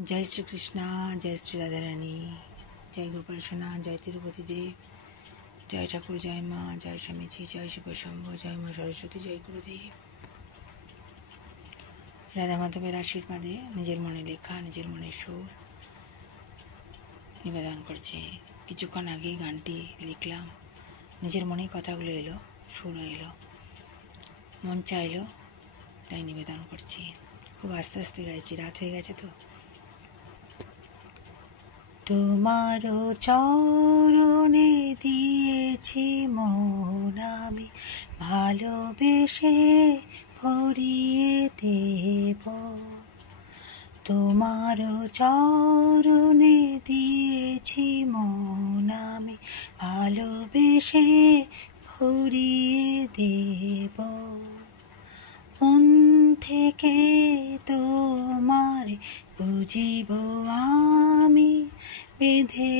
जय श्री कृष्णा, जय श्री राधा रानी, जय गोपाल सोना, जय तिरुपति देव, जय ठाकुर, जय माँ, जय स्वामी जी, जय शिव शंभो, जय माँ सरस्वती, जय गुरुदेव। राधा माधवेर आशीर्वादे निजेर मने लेखा निजेर मने सुर निवेदन करছি। কিছুক্ষণ আগেই গানটি লিখলাম, নিজের মনেই কথাগুলো এলো, সুর এলো, মন চাইলো, তাই নিবেদন করছি। খুব আস্তে আস্তে গাইছি, রাত হয়ে গেছে তো। তোমারও চরণে দিয়েছি মন আমি, ভালোবেসে ভরিয়ে দেব। তোমারও চরণে দিয়েছি মন আমি, ভালোবেসে ভরিয়ে দেব। মন থেকে তোমারে বুঝিব আমি, বেঁধে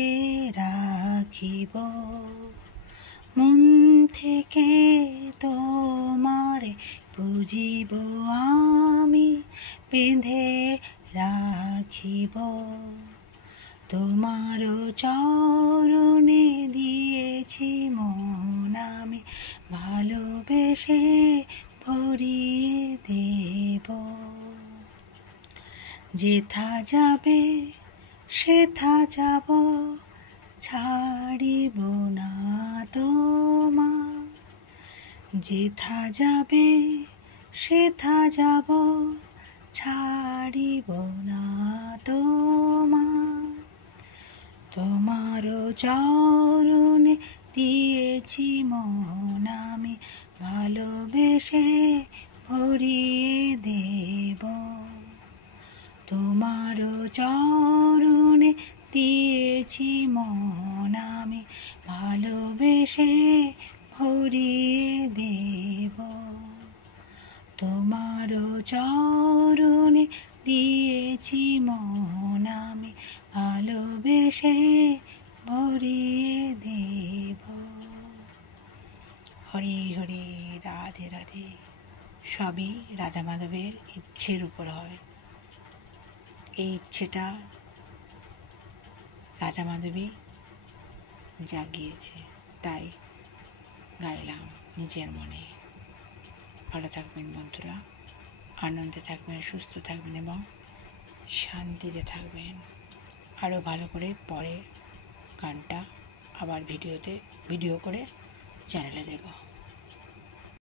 রাখিব। মন থেকে তোমারে বুঝিব আমি, বেঁধে রাখিব। তোমারও চরণে দিয়েছি মন আমি, ভালোবেসে ভরিয়ে দেব। যেথা যাবে সেথা যাব, ছাড়িব না তোমার। যেথা যাবে সেথা যাব, ছাড়িব না তোমার। তোমারও চরণে দিয়েছি মন আমি, ভালোবেসে ভরিয়ে দেব। তোমারও চরণে দিয়েছি মন আমি, ভালোবেসে ভরিয়ে দেব। তোমারও চরণে দিয়েছি মন আমি, ভালোবেসে ভরিয়ে দেব। হরে হরে, রাধে রাধে। সবই রাধা মাধবের ইচ্ছের উপর হয়। এই ইচ্ছেটা রাধা মাধবী জাগিয়েছে, তাই গাইলাম নিজের মনে। ভালো থাকবেন বন্ধুরা, আনন্দে থাকবেন, সুস্থ থাকবেন এবং শান্তিতে থাকবেন। আরও ভালো করে পরে গানটা আবার ভিডিও করে চ্যানেলে দেব।